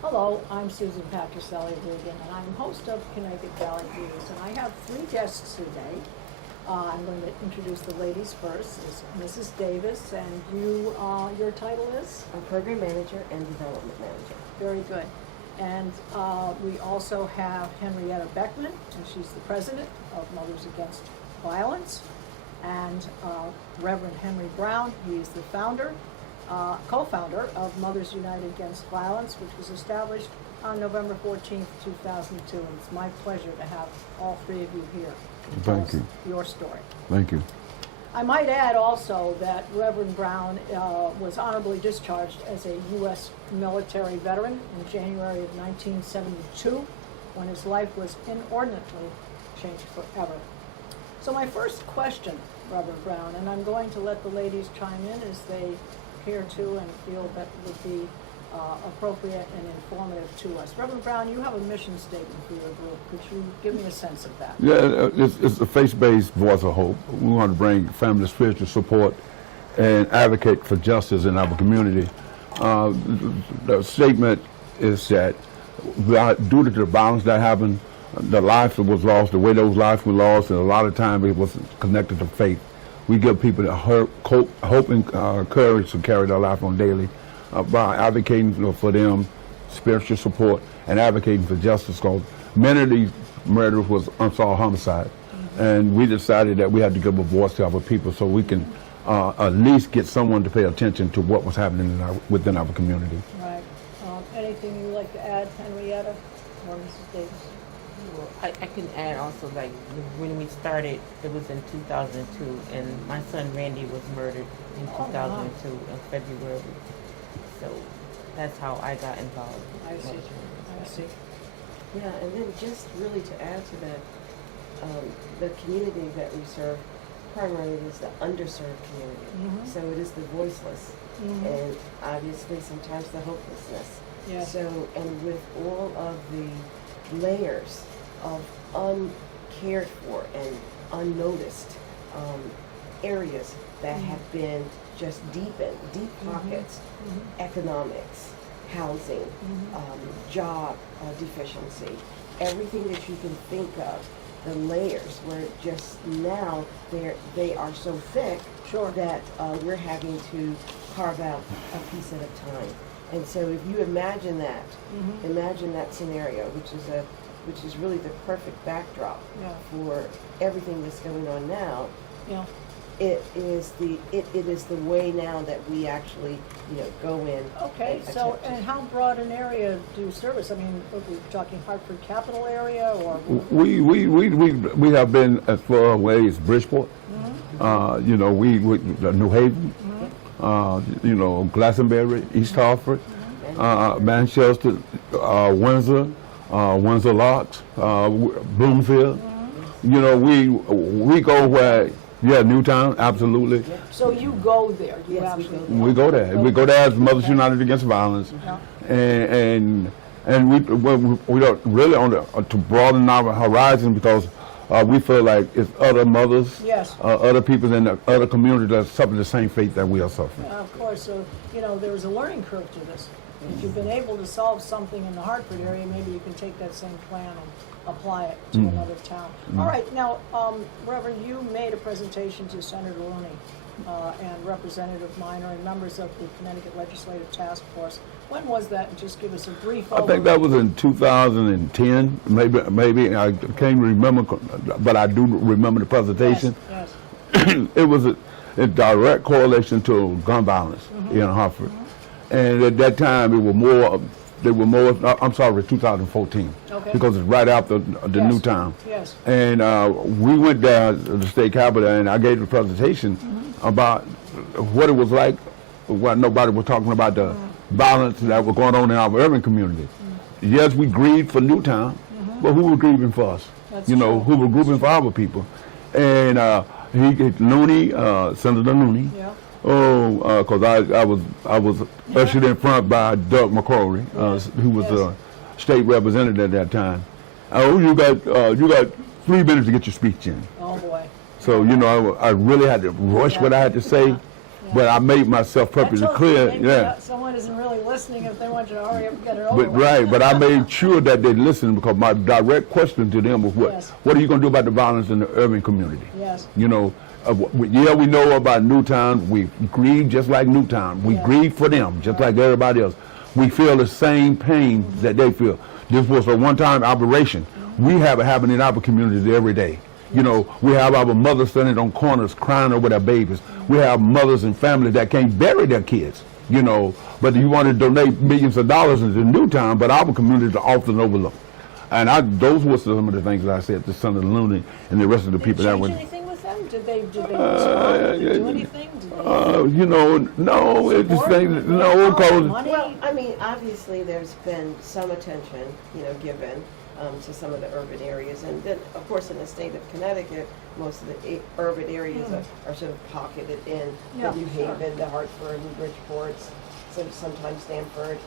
Hello, I'm Susan Patricelli Regan, and I'm host of Connecticut Valley News, and I have three guests today. I'm going to introduce the ladies first. Is Mrs. Davis, and you, your title is? I'm Program Manager and Development Manager. Very good. And we also have Henrietta Beckman, and she's the president of Mothers Against Violence, and Reverend Henry Brown. He's the founder, co-founder of Mothers United Against Violence, which was established on November 14th, 2002. And it's my pleasure to have all three of you here to tell us your story. Thank you. I might add also that Reverend Brown was honorably discharged as a U.S. military veteran in January of 1972, when his life was inordinately changed forever. So my first question, Reverend Brown, and I'm going to let the ladies chime in as they care to and feel that would be appropriate and informative to us. Reverend Brown, you have a mission statement for your group. Could you give me a sense of that? Yeah, it's a faith-based voice of hope. We want to bring family spiritual support and advocate for justice in our community. The statement is that due to the violence that happened, the life that was lost, the way those lives were lost, and a lot of time it was connected to faith. We give people the hope and courage to carry their life on daily by advocating for them, spiritual support, and advocating for justice. Because many of these murders was unsolved homicide, and we decided that we had to give a voice to our people so we can at least get someone to pay attention to what was happening within our community. Right. Anything you'd like to add, Henrietta or Mrs. Davis? Well, I can add also, like, when we started, it was in 2002, and my son Randy was murdered in 2002 in February. So that's how I got involved. I see. Yeah, and then just really to add to that, the community that we serve primarily is the underserved community. So it is the voiceless, and obviously sometimes the hopelessness. Yes. So, and with all of the layers of uncared for and unnoticed areas that have been just deep pockets, economics, housing, job deficiency, everything that you can think of, the layers where just now they are so thick that we're having to carve out a piece at a time. And so if you imagine that, imagine that scenario, which is really the perfect backdrop for everything that's going on now. Yeah. It is the way now that we actually, go in. Okay, so, and how broad an area do you service? I mean, are we talking Hartford capital area, or? We have been as far away as Bridgeport, New Haven, Glastonbury, East Hartford, Manchester, Windsor, Windsor Locks, Bloomfield. We go where. Yeah, Newtown, absolutely. So you go there? We go there. We go there as Mothers United Against Violence, and we don't really to broaden our horizon, because we feel like it's other mothers, other people in the other communities that suffer the same fate that we are suffering. Of course. So there's a learning curve to this. If you've been able to solve something in the Hartford area, maybe you can take that same plan and apply it to another town. All right, now, Reverend, you made a presentation to Senator Looney and Representative Minor and members of the Connecticut Legislative Task Force. When was that? And just give us a brief overview. I think that was in 2010, maybe. I can't remember, but I do remember the presentation. Yes. It was a direct correlation to gun violence in Hartford. And at that time, they were more, I'm sorry, 2014. Okay. Because it's right after the new town. Yes. And we went down to the state capitol, and I gave the presentation about what it was like, what nobody was talking about, the violence that was going on in our urban community. Yes, we grieved for Newtown, but who was grieving for us? That's who was grieving for our people? And Looney, Senator Looney. Yeah. Because I was ushered in front by Doug McCrory, who was a state representative at that time. You got 3 minutes to get your speech in. Oh boy. So I really had to rush what I had to say, but I made myself perfectly clear. Someone isn't really listening. listening if they want you to hurry up and get it over But with. right, but I made sure that they listened because my direct question to them was Yes. what are you going to do about the violence in the urban community? Yes. You know, yeah, we know about Newtown. We grieve just like Newtown. We Yeah. grieve for them just like everybody else. We feel the same pain that they feel. This was a one-time operation. We have it happening in our community every day. You know, we have our mothers standing on corners crying over their babies. We have mothers and families that can't bury their kids, you know, but you want to donate millions of dollars into Newtown, but our communities are often overlooked. And those were some of the things that I said to Senator Looney and the rest of the people Did that you were. change anything with them? Did they respond? Did they do anything? Did they You know, no, it's just support? things, no, because Money? Well, I mean, obviously, there's been some attention, given to some of the urban areas. And then, of course, in the state of Connecticut, most of the urban areas are sort of pocketed in Yeah, the New sure. Haven, the Hartford, and Bridgeport, sometimes Stamford,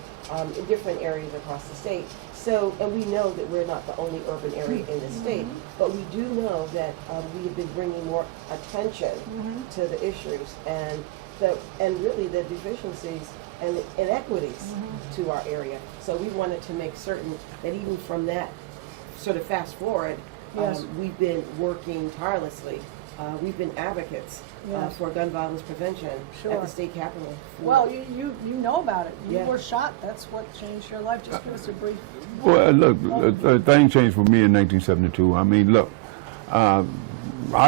in different areas across the state. So, and we know that we're not the only urban area in the state, but we do know that we have been bringing more attention to the issues and really the deficiencies and the inequities to our area. So we wanted to make certain that even from that sort of fast forward, Yes. we've been working tirelessly. We've been advocates Yes. for gun violence prevention Sure. at the state capitol. Well, you know about it. You Yeah. were shot. That's what changed your life. Just give us a brief. well, look, things changed for me in 1972. I mean, look, I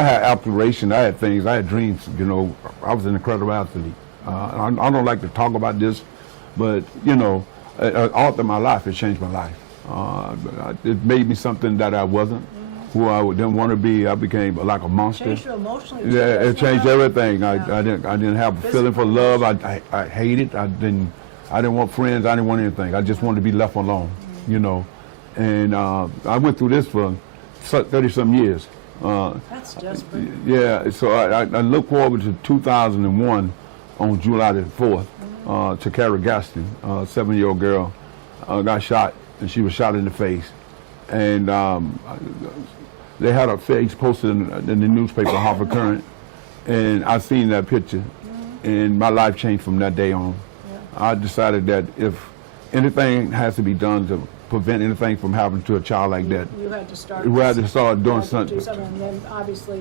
had aspirations, I had things, I had dreams. You know, I was an incredible athlete. I don't like to talk about this, but you know, all through my life, it changed my life. It made me something that I wasn't, who I didn't want to be. I became like a monster. Changed you emotionally. Yeah, too, it changed doesn't everything. Yeah. I didn't have a feeling for love. I hated. I didn't want friends. I didn't want anything. I just wanted to be left alone. You know, and I went through this for 30-some years. That's desperate. Yeah, so I look forward to 2001 on July the 4th to Carrie Gaston, a 7-year-old girl, got shot, and she was shot in the face. And they had her face posted in the newspaper, Harper Current, and I seen that picture, and my life changed from that day on. Yeah. I decided that if anything has to be done to prevent anything from happening to a child like that, You had to start. we had to start you doing had to something. do something, and then obviously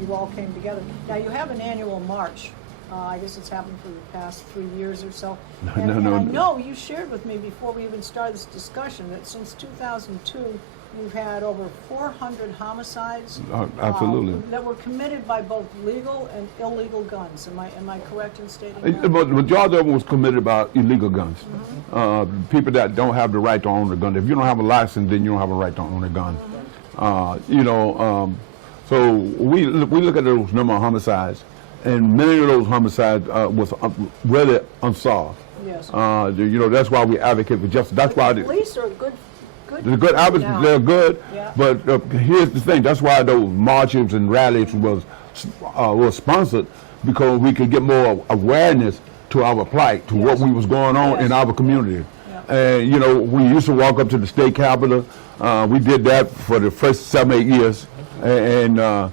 you all came together. Now you have an annual march. I guess it's happened for the past 3 years or so. And, No, and no, I no. know you shared with me before we even started this discussion that since 2002 you've had over 400 homicides. Absolutely. That were committed by both legal and illegal guns. Am I correct in stating But that? the majority of them was committed by illegal guns. People that don't have the right to own a gun. If you don't have a license, then you don't have a right to own a gun. So we look at those number of homicides, and many of those homicides was really unsolved. Yes. That's why we advocate for justice. That's why The police are good. the good advocates, now. they're good. Yeah. But here's the thing. That's why those marches and rallies was sponsored, because we could get more awareness to our plight, to what Yes. we was going on in Yes. our community. Yeah. And we used to walk up to the state capitol. We did that for the first 7-8 years. Were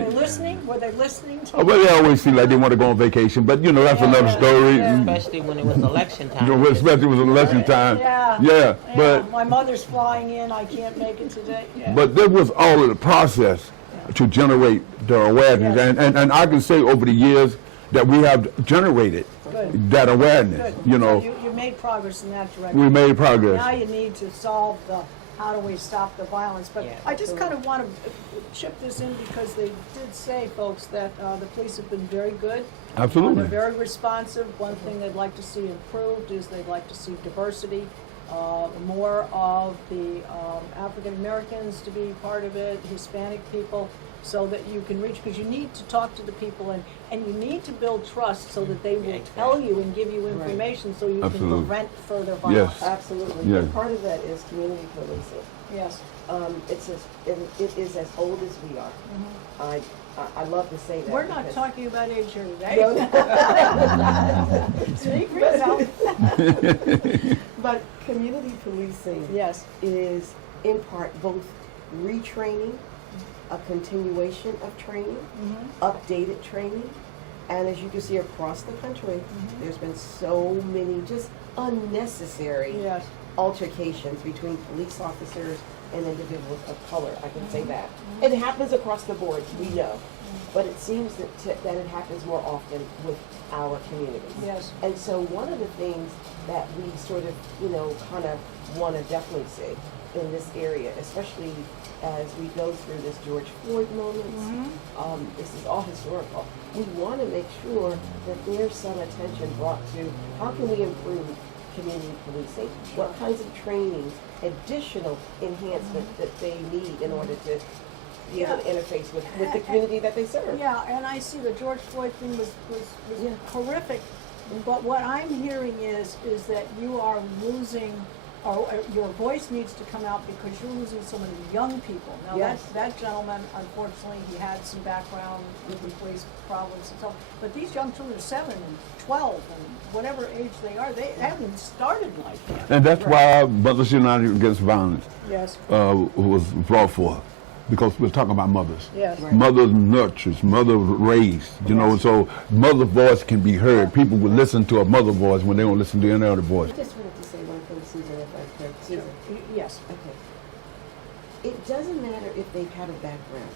they listening? Were they listening to Well, they always seem like they want to go on vacation, but that's Yeah, another yeah, story. yeah. Especially when it was election time. Especially with election time. Yeah. Yeah, but my mother's flying in. I can't make it today. Yeah. But there was all of the process to generate the awareness. Yes. And I can say over the years that we have generated Good. that awareness. Good. So you made progress in that direction. We made progress. Now you need to solve the how do we stop the violence. But Yeah, I just kind of want to chip this in because they did say, folks, that the police have been very good. Absolutely. They're very responsive. One thing they'd like to see improved is they'd like to see diversity, more of the African Americans to be part of it, Hispanic people, so that you can reach, because you need to talk to the people and you need to build trust so that they will tell you and give you information so you Absolutely. can prevent further violence. Yes. Absolutely. Yeah. And part of that is community policing. Yes. It is as old as we are. I love to say that. We're not because- talking about age here today. No, Speak for yourself. But community policing Yes. is in part both retraining, a continuation of training, updated training, And as you can see across the country, there's been so many just unnecessary Yes. altercations between police officers and individuals of color. I can say that. It happens across the board, we know. But it seems that it happens more often with our communities. Yes. And so one of the things that we sort of, kind of want to definitely see in this area, especially as we go through this George Floyd moment, this is all historical. We want to make sure that there's some attention brought to how can we improve community policing, what kinds of training, additional enhancement that they need in order to be able to interface with the community that they serve. Yeah, and I see the George Floyd thing was Yeah. horrific, but what I'm hearing is that you are losing, or your voice needs to come out because you're losing so many young people. Now Yes. that gentleman, unfortunately, he had some background with the police problems and so on, but these young children are 7 and 12 and whatever age they are, they haven't started life yet. And that's why Mothers United Against Violence Yes, was brought forth, because we're talking about mothers. yes. Right. Mother nurtures, mother raised, so mother voice can be heard. People will listen to a mother voice when they don't listen to any other voice. I just wanted to say one thing, Susan, if I could. Susan. Yes. Okay. It doesn't matter if they've had a background,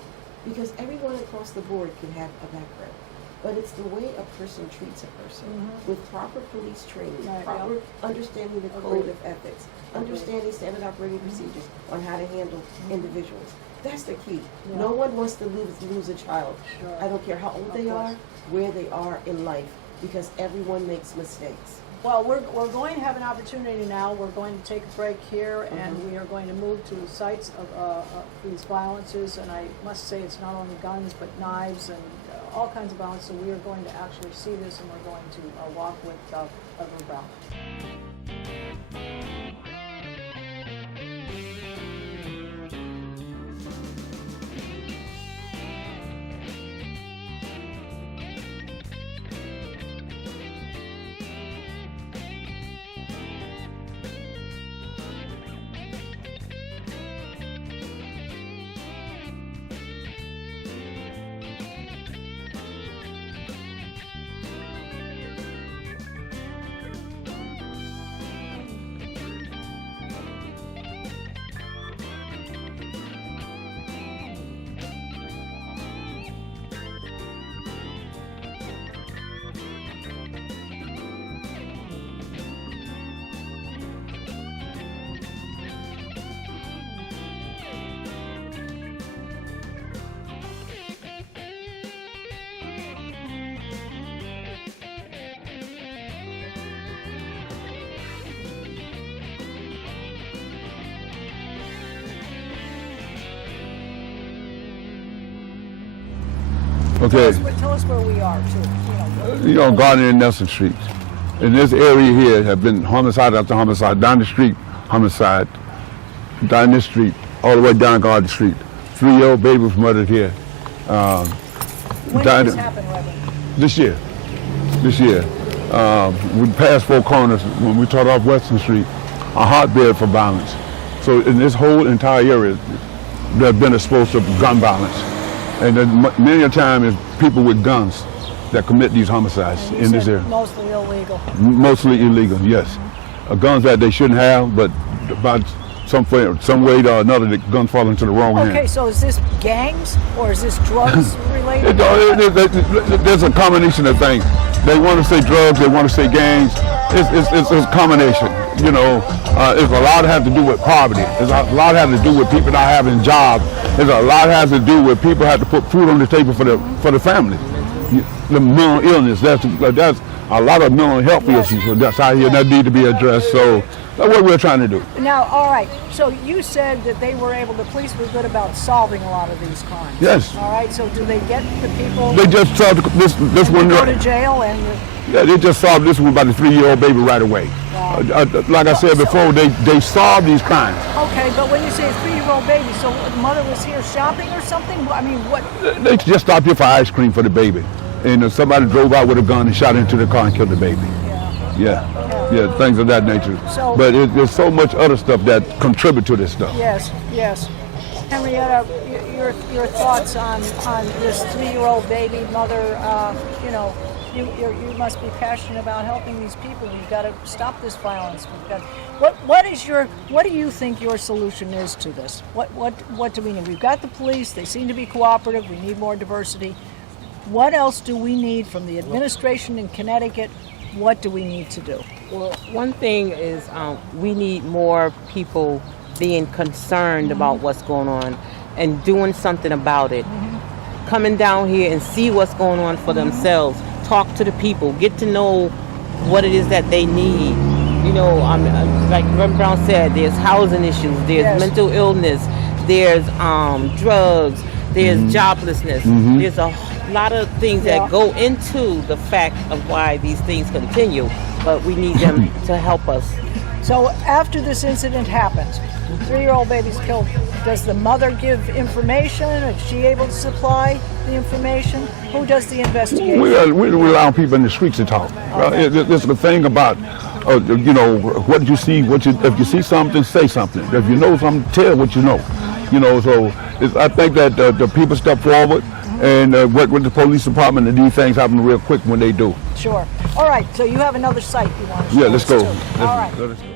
because everyone across the board can have a background. But it's the way a person treats a person with proper police training, Right, proper understanding the code of ethics, understanding standard operating procedures on how to handle individuals. That's the key. Yeah. No one wants to lose a child. Sure. I don't care how old Of they course. are, where they are in life, because everyone makes mistakes. Well, we're going to have an opportunity now. We're going to take a break here, and we are going to move to the sites of these violences. And I must say, it's not only guns, but knives and all kinds of violence. So we are going to actually see this, and we're going to walk with Reverend Brown. Okay, Tell us where we are, too. Gardner and Nelson Streets. In this area here have been homicide after homicide, down the street, homicide, down this street, all the way down Gardner Street. 3-year-old baby was murdered here. When died- did this happen, Reverend? This year. We passed 4 corners when we turned off Western Street, a hotbed for violence. So in this whole entire area, there's been exposed to gun violence. And then many a time it's people with guns that commit these homicides And you in this said area. mostly illegal. Mostly illegal, yes. Guns that they shouldn't have, but by some way or another, the guns fall into the wrong Okay, hands. so is this gangs or is this drugs related? There's a combination of things. They want to say drugs, they want to say gangs. It's a combination. It's a lot have to do with poverty. It's a lot have to do with people not having jobs. It's a lot has to do with people have to put food on the table for the family. The mental illness, that's a lot of mental health issues. So that's out here that need to be addressed. So that's what we're trying to do. Now, all right, so you said that the police were good about solving a lot of these crimes. Yes. All right, so do they get the people They just solved this one. go to jail and... Yeah, they just solved this one by the 3-year-old baby right away. Wow. Like I said before, they solved these crimes. Okay, but when you say a 3-year-old baby, so the mother was here shopping or something? I mean, what? They just stopped here for ice cream for the baby. And somebody drove out with a gun and shot into the car and killed the baby. Yeah, things of that nature. So- But there's so much other stuff that contribute to this stuff. Yes. Henrietta, your thoughts on this 3-year-old baby mother? You know, you must be passionate about helping these people. We've got to stop this violence. What do you think your solution is to this? What do we need? We've got the police. They seem to be cooperative. We need more diversity. What else do we need from the administration in Connecticut? What do we need to do? Well, one thing is we need more people being concerned about what's going on and doing something about it. Coming down here and see what's going on for themselves. Talk to the people. Get to know what it is that they need. You know, like Reverend Brown said, there's housing issues, there's mental illness, there's drugs, there's joblessness. There's a lot of things that go into the fact of why these things continue, but we need them to help us. So after this incident happens, 3-year-old baby's killed, does the mother give information? Is she able to supply the information? Who does the investigation? We allow people in the streets to talk. It's the thing about, you know, what you see, if you see something, say something. If you know something, tell what you know. You know, so I think that the people step forward and work with the police department, and these things happen real quick when they do. Sure. All right, so you have another site you want to show Yeah, let's us go. too. All right. Let's go.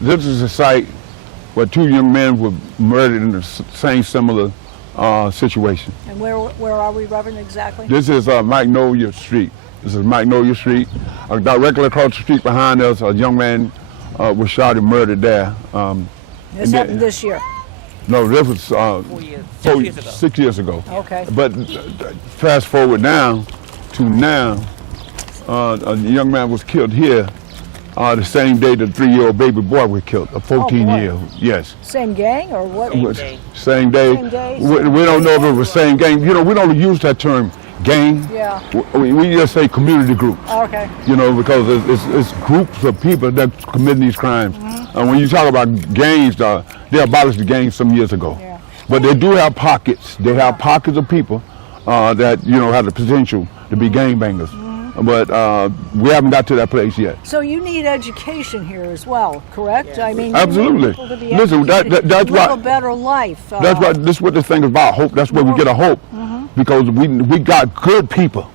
This is a site where 2 young men were murdered in the same similar situation. And where are we, Reverend, exactly? This is Magnolia Street. This is Magnolia Street. Directly across the street behind us, a young man was shot and murdered there. This happened this year. No, this was 6 years ago. Okay. But fast forward now to now, a young man was killed here the same day the 3-year-old baby boy was killed, a 14-year-old. Yes. Same gang or what? Same day. Same day, We don't know if it was same gang. You know, we don't use that term gang. Yeah. We just say community groups. Okay. You know, because it's groups of people that committing these crimes. And when you talk about gangs, they abolished the gangs some years ago. Yeah. But they do have pockets. They have pockets of people that, you know, have the potential to be gangbangers. But we haven't got to that place yet. So you need education here as well, correct? I mean, Absolutely. You need people to be Listen, educated, that's live why- a better life. That's why this is what this thing is about, hope. That's where we get a hope. Because we got good people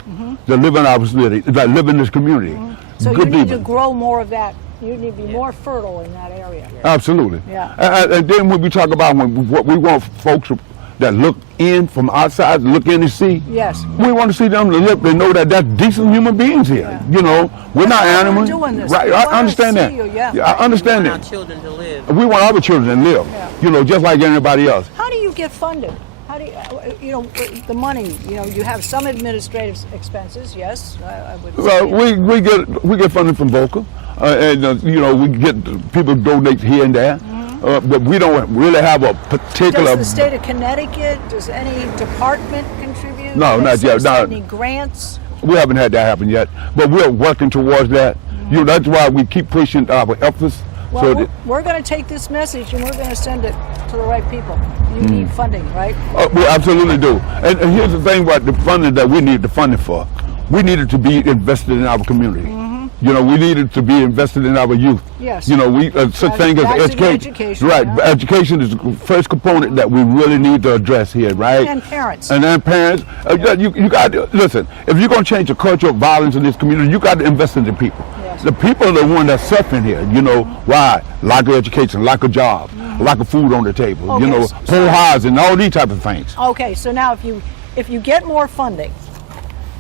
that live in our city, that live in this community. So Good you need people. to grow more of that. You need to be more fertile in that area. Absolutely. Yeah. And then when we talk about what we want folks that look in from outside, look in and see. Yes. We want to see them to look and know that that's decent human beings here. Yeah. You know, we're not That's why we're animals. doing this. Right. We I wanna understand see that. you, yeah. I understand We want that. our children to live. We want our children to live. Yeah. You know, just like anybody else. How do you get funded? How do you know, the money? You know, you have some administrative expenses. Yes, I would. Well, say. we get funding from Vocal, and you know, we get people donate here and there, but we don't really have a particular. Does the state of Connecticut? Does any department contribute? No, not yet. No. Any grants? We haven't had that happen yet, but we're working towards that. You know, that's why we keep pushing our efforts. Well, So we're going to take this message and we're going to send it to the right people. You need funding, right? we absolutely do. And here's the thing about the funding that we need the funding for. We need it to be invested in our community. You know, we need it to be invested in our youth. Yes. You know, such thing as That's education. education, Right. yeah. Education is the first component that we really need to address here, right? And parents. And then parents. You got to, listen, if you're going to change the culture of violence in this community, you got to invest in the people. Yes. The people are the one that's suffering here. You know, why? Lack of education, lack of job, lack of food on the table, Okay, you know, so- poor housing, all these type of things. Okay, so now if you if you get more funding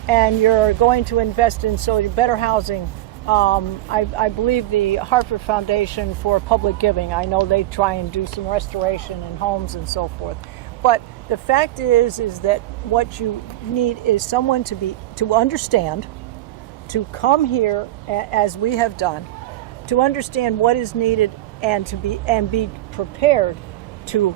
and you're going to invest in better housing, I believe the Hartford Foundation for Public Giving, I know they try and do some restoration in homes and so forth. But the fact is that what you need is someone to understand, to come here as we have done, to understand what is needed and be prepared to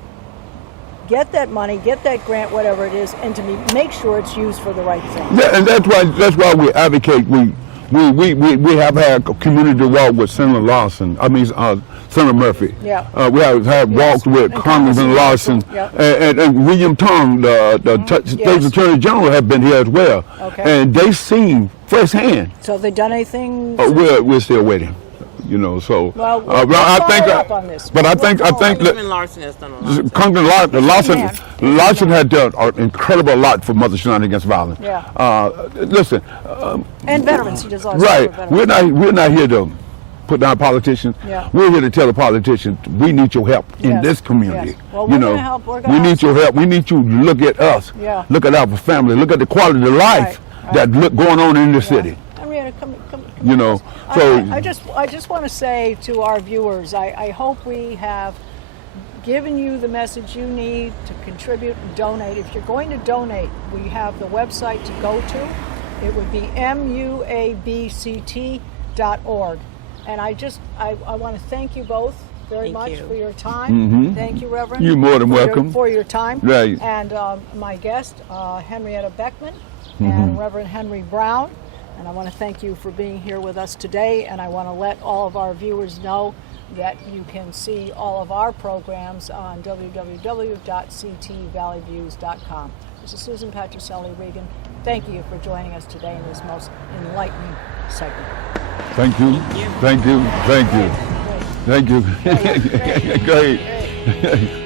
get that money, get that grant, whatever it is, and to make sure it's used for the right thing. Yeah, and that's why we advocate. We have had community walk with Senator Senator Murphy. Yeah. We have had walked with And Congressman Larson, Yep. and William Tong, the State's Attorney General, have been here as well. Okay. And they've seen firsthand. So have they done anything? We're still waiting. So Well, we'll I think, follow up on this. but I We'll think Congressman Larson has done a lot. Congressman man. Larson had done an incredible lot for Mothers United Against Violence. Yeah. Listen, And veterans, he does also right? for veterans. We're not here to put down politicians. Yeah. We're here to tell the politicians we need your help in Yes. this community. Yes. Well, we're gonna help. We're gonna we need help. your help. We need you to look at us. Yeah. Look at our family. Look at the quality of life Right. that look going on in the city. Henrietta, come. So I just want to say to our viewers, I hope we have given you the message you need to contribute and donate. If you're going to donate, we have the website to go to. It would be muabct.org. And I want to thank you both very Thank much you. for your time. Thank you, Reverend. You're more than welcome. For your time. Right. And my guest, Henrietta Beckman, and Reverend Henry Brown. And I want to thank you for being here with us today. And I want to let all of our viewers know that you can see all of our programs on www.ctvalleyviews.com. This is Susan Patricelli Regan. Thank you for joining us today in this most enlightening segment. thank you. Thank you. Great. Thank you. Great. Go ahead.